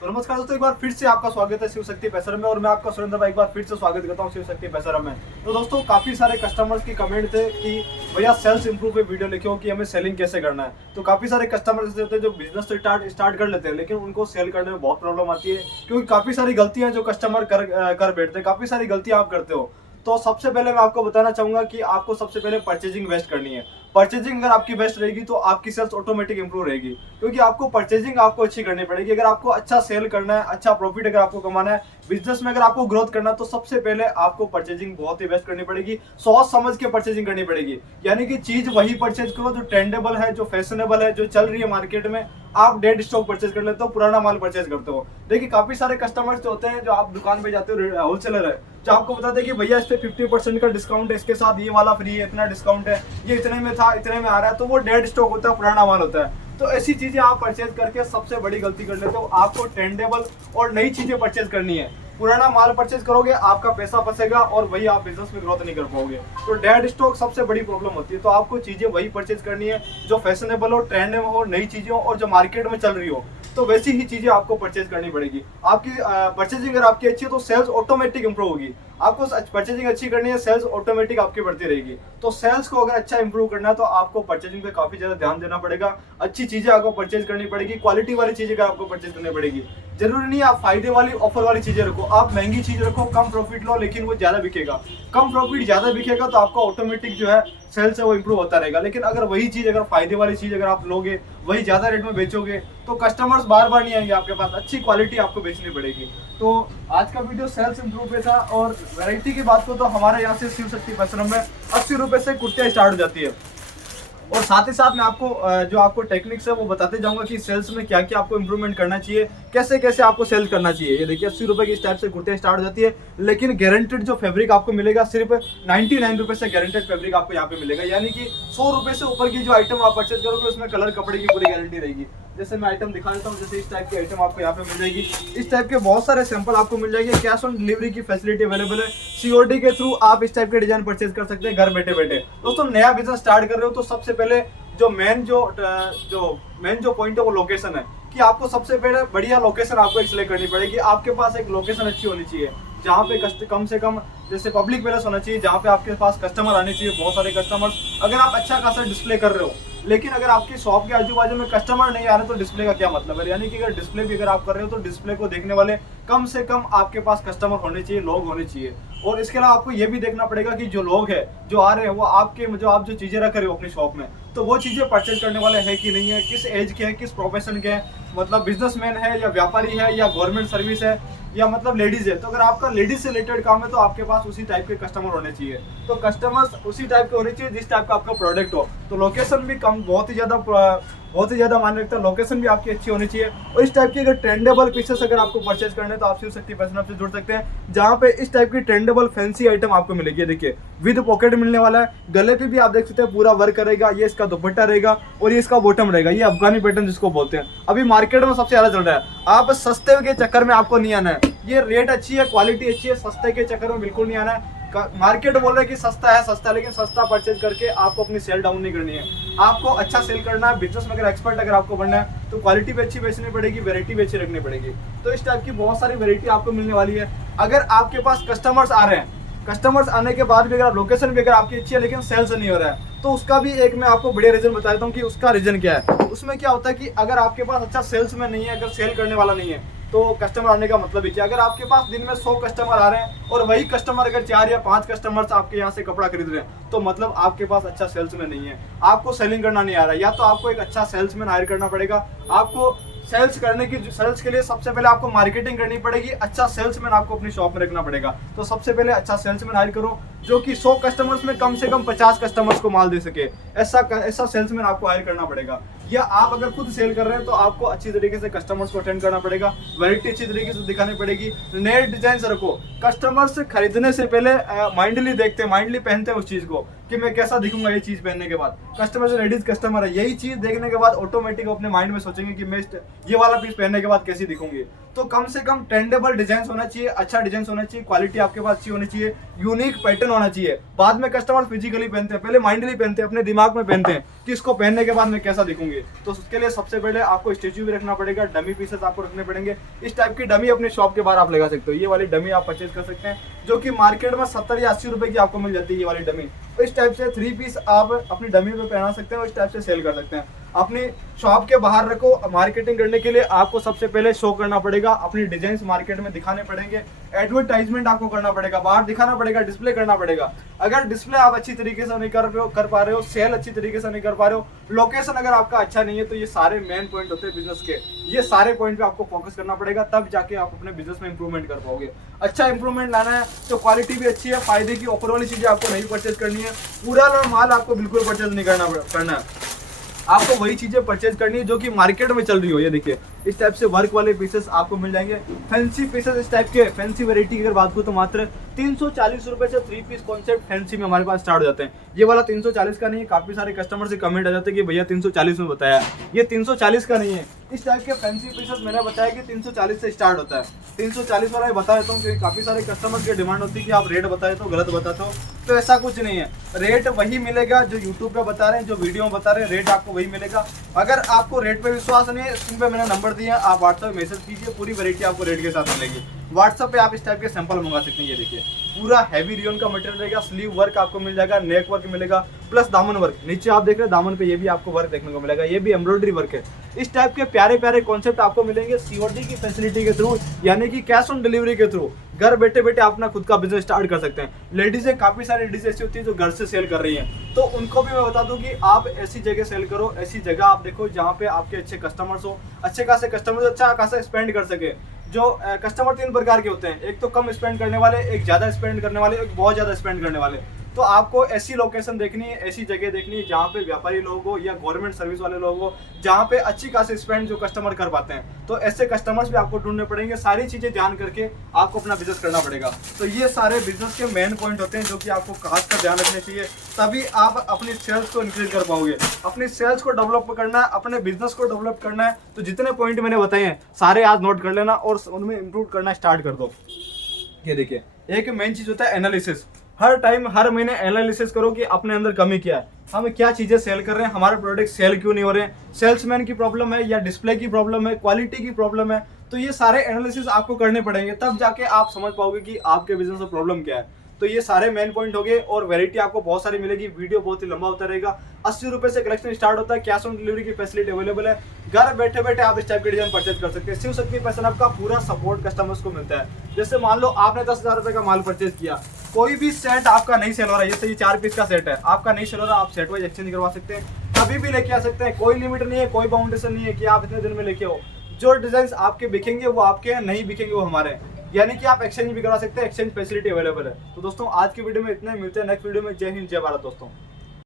तो नमस्कार दोस्तों, एक बार फिर से आपका स्वागत है शिव शक्ति पैसरम में। और मैं आपका सुरेंद्र भाई एक बार फिर से स्वागत करता हूं शिव शक्ति पैसरम में। तो दोस्तों, काफी सारे कस्टमर्स की कमेंट थे कि भैया सेल्स इंप्रूव पे वीडियो लिखे हो कि हमें सेलिंग कैसे करना है। तो काफी सारे कस्टमर्स होते हैं जो बिजनेस स्टार्ट कर लेते हैं, लेकिन उनको सेल करने में बहुत प्रॉब्लम आती है, क्योंकि काफी सारी गलतियां जो कस्टमर कर बैठते हैं, काफी सारी गलतियां आप करते हो। तो सबसे पहले मैं आपको बताना चाहूंगा कि आपको सबसे पहले परचेजिंग बेस्ट करनी है। परचेजिंग अगर आपकी बेस्ट रहेगी तो आपकी सेल्स ऑटोमेटिक इंप्रूव रहेगी, क्योंकि आपको परचेजिंग आपको अच्छी करनी पड़ेगी। अगर आपको अच्छा सेल करना है, अच्छा प्रॉफिट अगर आपको कमाना है, बिजनेस में अगर आपको ग्रोथ करना है, तो सबसे पहले आपको परचेजिंग बहुत ही बेस्ट करनी पड़ेगी। सोच समझ के परचेजिंग करनी पड़ेगी, यानी कि चीज वही परचेज करो जो ट्रेंडेबल है, जो फैशनेबल है, जो चल रही है मार्केट में। आप डेड स्टॉक परचेज कर लेते हो, पुराना माल परचेज करते हो। देखिए, काफी सारे कस्टमर्स होते हैं जो आप दुकान पे जाते हो, होलसेलर है, जो आपको बताते हैं कि भैया इस पे 50% का डिस्काउंट है, इसके साथ ये वाला फ्री है, इतना डिस्काउंट है, ये इतने में था, इतने में आ रहा है। तो वो डेड स्टॉक होता है, पुराना माल होता है। तो ऐसी चीजें आप परचेज करके सबसे बड़ी गलती कर लेते हो। आपको ट्रेंडेबल और नई चीजें परचेज करनी है। पुराना माल परचेज करोगे, आपका पैसा फंसेगा और वही आप बिजनेस में ग्रोथ नहीं कर पाओगे। तो डेड स्टॉक सबसे बड़ी प्रॉब्लम होती है। तो आपको चीजें वही परचेज करनी है जो फैशनेबल हो, ट्रेंड में हो, नई चीजें हो और जो मार्केट में चल रही हो। तो वैसी ही चीजें आपको परचेज करनी पड़ेगी। आपकी परचेजिंग अगर आपकी अच्छी है तो सेल्स ऑटोमेटिक इंप्रूव होगी। आपको परचेजिंग अच्छी करनी है, सेल्स ऑटोमेटिक आपकी बढ़ती रहेगी। तो सेल्स को अगर अच्छा इंप्रूव करना है तो आपको परचेजिंग पे काफी ज्यादा ध्यान देना पड़ेगा। अच्छी चीजें आपको परचेज करनी पड़ेगी, क्वालिटी वाली चीजें आपको परचेज करनी पड़ेगी। जरूरी नहीं आप फायदे वाली ऑफर वाली चीजें रखो, आप महंगी चीज रखो, कम प्रॉफिट लो, लेकिन वो ज्यादा बिकेगा। कम प्रॉफिट ज्यादा बिकेगा तो आपका ऑटोमेटिक जो है सेल्स है वो इंप्रूव होता रहेगा। लेकिन अगर वही चीज, अगर फायदे वाली चीज अगर आप लोगे, वही ज्यादा रेट में बेचोगे, तो कस्टमर्स बार बार नहीं आएंगे आपके पास। अच्छी क्वालिटी आपको बेचनी पड़ेगी। तो आज का वीडियो सेल्स इंप्रूव पे था। और वैरायटी की बात को तो हमारे यहाँ से शिव शक्ति पैसरम में 80 रुपए से कुर्तियाँ स्टार्ट हो जाती है। और साथ ही साथ मैं आपको जो आपको टेक्निक्स है वो बताते जाऊंगा कि सेल्स में क्या क्या आपको इंप्रूवमेंट करना चाहिए, कैसे कैसे आपको सेल करना चाहिए। ये देखिए, 80 रुपए की इस टाइप से कुर्तियाँ स्टार्ट हो जाती है, लेकिन गारंटेड जो फैब्रिक आपको मिलेगा सिर्फ 99 रुपए से गारंटेड फैब्रिक आपको यहाँ पे मिलेगा। यानी कि 100 रुपए से ऊपर की जो आइटम आप परचेज करोगे उसमें कलर कपड़े की पूरी गारंटी रहेगी। जैसे मैं आइटम दिखा देता हूँ, जैसे इस टाइप की आइटम आपको यहाँ पे मिल जाएगी। इस टाइप के बहुत सारे सैंपल आपको मिल जाएंगे। कैश ऑन डिलीवरी की फैसिलिटी अवेलेबल है। सीओडी के थ्रू आप इस टाइप के डिजाइन परचेज कर सकते हैं घर बैठे बैठे। दोस्तों, नया बिजनेस स्टार्ट कर रहे हो तो सबसे पहले जो मेन जो पॉइंट है वो लोकेशन है, कि आपको सबसे पहले बढ़िया लोकेशन आपको सिलेक्ट करनी पड़ेगी। आपके पास एक लोकेशन अच्छी होनी चाहिए, जहाँ पे कम से कम जैसे पब्लिक प्लेस होना चाहिए, जहाँ पे आपके पास कस्टमर आने चाहिए, बहुत सारे कस्टमर्स। अगर आप अच्छा खासा डिस्प्ले कर रहे हो, लेकिन अगर आपकी शॉप के आजू बाजू में कस्टमर नहीं आ रहे तो डिस्प्ले का क्या मतलब है। यानी कि अगर डिस्प्ले भी अगर आप कर रहे हो तो डिस्प्ले को देखने वाले कम से कम आपके पास कस्टमर होने चाहिए, लोग होने चाहिए। और इसके अलावा आपको ये भी देखना पड़ेगा कि जो लोग हैं जो आ रहे हैं वो आपके जो आप जो चीजें रख रहे हो अपनी शॉप में, तो वो चीजें परचेज करने वाले हैं कि नहीं है, किस एज के हैं, किस प्रोफेशन के हैं, मतलब बिजनेसमैन है या व्यापारी है या गवर्नमेंट सर्विस है या मतलब लेडीज है। तो अगर आपका लेडीज से रिलेटेड काम है तो आपके पास उसी टाइप के कस्टमर होने चाहिए। तो कस्टमर्स उसी टाइप के होने चाहिए जिस टाइप का आपका प्रोडक्ट हो। तो लोकेशन भी बहुत ही ज्यादा मायने रखता है। लोकेशन भी आपकी अच्छी होनी चाहिए। और इस टाइप की अगर ट्रेंडेबल पीसेस अगर आपको परचेज करने तो आप शिव शक्ति पैसरम से जुड़ सकते हैं, जहाँ पे इस टाइप की ट्रेंडेबल फैंसी आइटम आपको मिलेगी। देखिए, विद पॉकेट मिलने वाला है, गले पे भी आप देख सकते हैं पूरा वर्क करेगा। ये इसका दुपट्टा रहेगा और ये इसका बॉटम रहेगा। ये अफगानी पैटर्न जिसको बोलते हैं, अभी मार्केट में सबसे ज्यादा चल रहा है। आप सस्ते के चक्कर में आपको नहीं आना है। ये रेट अच्छी है, क्वालिटी अच्छी है, सस्ते के चक्कर में बिल्कुल नहीं आना है। मार्केट बोल रहे हैं कि सस्ता है, लेकिन सस्ता परचेज करके आपको अपनी सेल डाउन नहीं करनी है। आपको अच्छा सेल करना है। बिजनेस में अगर एक्सपर्ट अगर आपको बनना है तो क्वालिटी भी अच्छी बेचनी पड़ेगी, वेरायटी भी अच्छी रखनी पड़ेगी। तो इस टाइप की बहुत सारी वेरायटी आपको मिलने वाली है। अगर आपके पास कस्टमर्स आ रहे हैं, कस्टमर्स आने के बाद भी अगर लोकेशन भी अगर आपकी अच्छी है लेकिन सेल्स नहीं हो रहा है, तो उसका भी एक मैं आपको बढ़िया रीजन बता देता हूँ कि उसका रीजन क्या है। उसमें क्या होता है कि अगर आपके पास अच्छा सेल्स में नहीं है, अगर सेल करने वाला नहीं है, तो कस्टमर आने का मतलब ही क्या। अगर आपके पास दिन में 100 कस्टमर आ रहे हैं और वही कस्टमर अगर 4 या 5 कस्टमर्स आपके यहाँ से कपड़ा खरीद रहे हैं, तो मतलब आपके पास अच्छा सेल्समैन नहीं है, आपको सेलिंग करना नहीं आ रहा है। या तो आपको एक अच्छा सेल्समैन हायर करना पड़ेगा। आपको सेल्स के लिए सबसे पहले आपको मार्केटिंग करनी पड़ेगी। अच्छा सेल्समैन आपको अपनी शॉप में रखना पड़ेगा। तो सबसे पहले अच्छा सेल्समैन हायर करो जो कि 100 कस्टमर्स में कम से कम 50 कस्टमर्स को माल दे सके। ऐसा सेल्समैन आपको हायर करना पड़ेगा। या आप अगर खुद सेल कर रहे हैं तो आपको अच्छी तरीके से कस्टमर्स को अटेंड करना पड़ेगा, वैरायटी अच्छी तरीके से दिखानी पड़ेगी, नए डिजाइन रखो। कस्टमर्स खरीदने से पहले माइंडली देखते हैं, माइंडली पहनते हैं उस चीज को कि मैं कैसा दिखूंगा ये चीज पहनने के बाद। कस्टमर जो लेडीज कस्टमर है, यही चीज देखने के बाद ऑटोमेटिक अपने माइंड में सोचेंगे कि मैं ये वाला पीस पहनने के बाद कैसी दिखूंगी। तो कम से कम ट्रेंडेबल डिजाइन होना चाहिए, अच्छा डिजाइन होना चाहिए, क्वालिटी आपके पास अच्छी होनी चाहिए, यूनिक पैटर्न होना चाहिए। बाद में कस्टमर फिजिकली पहनते हैं, पहले माइंडली पहनते हैं, अपने दिमाग में पहनते हैं कि इसको पहनने के बाद मैं कैसा दिखूंगी। तो उसके लिए सबसे पहले आपको स्टेच्यू भी रखना पड़ेगा, डमी पीसेस आपको रखने पड़ेंगे। इस टाइप की डमी अपने शॉप के बाहर आप लगा सकते हो। ये वाली डमी आप परचेज कर सकते हैं, जो कि मार्केट में 70 या 80 रुपए की आपको मिल जाती है ये वाली डमी। तो इस टाइप से 3 पीस आप अपनी डमी पे पहना सकते हैं और इस टाइप से सेल कर सकते हैं। अपनी शॉप के बाहर रखो। मार्केटिंग करने के लिए आपको सबसे पहले शो करना पड़ेगा, अपनी डिजाइन मार्केट में दिखाने पड़ेंगे, एडवर्टाइजमेंट आपको करना पड़ेगा, बाहर दिखाना पड़ेगा, डिस्प्ले करना पड़ेगा। अगर डिस्प्ले आप अच्छी तरीके से नहीं कर पा रहे हो, सेल अच्छी तरीके से नहीं कर पा रहे हो, लोकेशन अगर आपका अच्छा नहीं है, तो ये सारे मेन पॉइंट होते हैं बिजनेस के। ये सारे पॉइंट पे आपको फोकस करना पड़ेगा, तब जाके आप अपने बिजनेस में इंप्रूवमेंट कर पाओगे। अच्छा इंप्रूवमेंट लाना है तो क्वालिटी भी अच्छी है, फायदे की ऑफर वाली चीजें आपको नहीं परचेज करनी है, पूरा माल आपको बिल्कुल परचेज नहीं करना है। आपको वही चीजें परचेज करनी है जो कि मार्केट में चल रही हो। ये देखिए इस टाइप से वर्क वाले पीसेस आपको मिल जाएंगे, फैंसी पीसेस इस टाइप के। फैंसी वैरायटी की अगर बात करूं तो मात्र 340 रुपए से 3 पीस कॉन्सेप्ट फैंसी में हमारे पास स्टार्ट हो जाते हैं। ये वाला 340 का नहीं है, काफी सारे कस्टमर से कमेंट आ जाते हैं कि भैया 340 में बताया, ये 340 का नहीं है। इस टाइप के फैंसी पीसेस मैंने बताया कि 340 से स्टार्ट होता है। 340 वाला बता देता हूँ क्योंकि काफी सारे कस्टमर की डिमांड होती है कि आप रेट बताए तो गलत बताते हो, तो ऐसा कुछ नहीं है। रेट वही मिलेगा जो यूट्यूब पे बता रहे हैं, जो वीडियो में बता रहे हैं, रेट आपको वही मिलेगा। अगर आपको रेट पे विश्वास नहीं है, स्क्रीन पे मैंने नंबर दिया, आप व्हाट्सएप मैसेज कीजिए, पूरी वैरायटी आपको रेट के साथ मिलेगी। व्हाट्सएप पे आप इस टाइप के सैंपल मंगा सकते हैं। ये देखिए पूरा हैवी रियोन का मटेरियल रहेगा, स्लीव वर्क आपको मिल जाएगा, नेक वर्क मिलेगा, प्लस दामन वर्क। नीचे आप देख रहे हैं दामन पे ये भी आपको वर्क देखने को मिलेगा, ये भी एम्ब्रॉयडरी वर्क है। इस टाइप के प्यारे प्यारे कॉन्सेप्ट आपको मिलेंगे सीओडी की फैसिलिटी के थ्रू, यानी कि कैश ऑन डिलीवरी के थ्रू। घर बैठे बैठे अपना खुद का बिजनेस स्टार्ट कर सकते हैं। लेडीजें, काफी सारी लेडीज ऐसी होती है जो घर से सेल कर रही हैं, तो उनको भी मैं बता दूं कि आप ऐसी जगह सेल करो, ऐसी जगह आप देखो जहाँ पे आपके अच्छे कस्टमर्स हो, अच्छे खासे कस्टमर्स अच्छा खासा स्पेंड कर सके। जो कस्टमर 3 प्रकार के होते हैं, एक तो कम स्पेंड करने वाले, एक ज्यादा स्पेंड करने वाले, एक बहुत ज्यादा स्पेंड करने वाले। तो आपको ऐसी लोकेशन देखनी है, ऐसी जगह देखनी है जहाँ पे व्यापारी लोग हो या गवर्नमेंट सर्विस वाले लोग हो, जहाँ पे अच्छी खासी स्पेंड जो कस्टमर कर पाते हैं। तो ऐसे कस्टमर्स भी आपको ढूंढने पड़ेंगे, सारी चीजें ध्यान करके आपको अपना बिजनेस करना पड़ेगा। तो ये सारे बिजनेस के मेन पॉइंट होते हैं जो कि आपको खास कर ध्यान रखने चाहिए, तभी आप अपनी सेल्स को इंक्रीज कर पाओगे। अपनी सेल्स को डेवलप करना है, अपने बिजनेस को डेवलप करना है, तो जितने पॉइंट मैंने बताए हैं सारे आज नोट कर लेना और उनमें इंप्रूव करना स्टार्ट कर दो। ये देखिए एक मेन चीज होता है एनालिसिस। हर टाइम हर महीने एनालिसिस करो कि अपने अंदर कमी क्या है, हम क्या चीजें सेल कर रहे हैं, हमारे प्रोडक्ट सेल क्यों नहीं हो रहे हैं, सेल्समैन की प्रॉब्लम है या डिस्प्ले की प्रॉब्लम है, क्वालिटी की प्रॉब्लम है। तो ये सारे एनालिसिस आपको करने पड़ेंगे, तब जाके आप समझ पाओगे कि आपके बिजनेस में प्रॉब्लम क्या है। तो ये सारे मेन पॉइंट हो गए और वैरायटी आपको बहुत सारी मिलेगी। वीडियो बहुत ही लंबा होता रहेगा। 80 रुपए से कलेक्शन स्टार्ट होता है, कैश ऑन डिलीवरी की फैसिलिटी अवेलेबल है। घर बैठे बैठे आप इस टाइप के डिजाइन परचेज कर सकते हैं। शिव शक्ति फैशन आपका पूरा सपोर्ट कस्टमर्स को मिलता है। जैसे मान लो आपने 10,000 रुपए का माल परचेज किया, कोई भी सेट आपका नहीं सेल हो रहा है, जैसे ये 4 पीस का सेट है आपका नहीं सेल हो रहा, आप सेट वाइज एक्सचेंज करवा सकते हैं, कभी भी लेके आ सकते हैं। कोई लिमिट नहीं है, कोई बाउंडेशन नहीं है कि आप इतने दिन में लेके आओ। जो डिजाइन आपके बिकेंगे वो आपके हैं, नहीं बिकेंगे वो हमारे हैं। यानी कि आप एक्सचेंज भी करा सकते हैं, एक्सचेंज फैसिलिटी अवेलेबल है। तो दोस्तों आज की वीडियो में इतना ही, मिलते हैं नेक्स्ट वीडियो में। जय हिंद, जय भारत दोस्तों।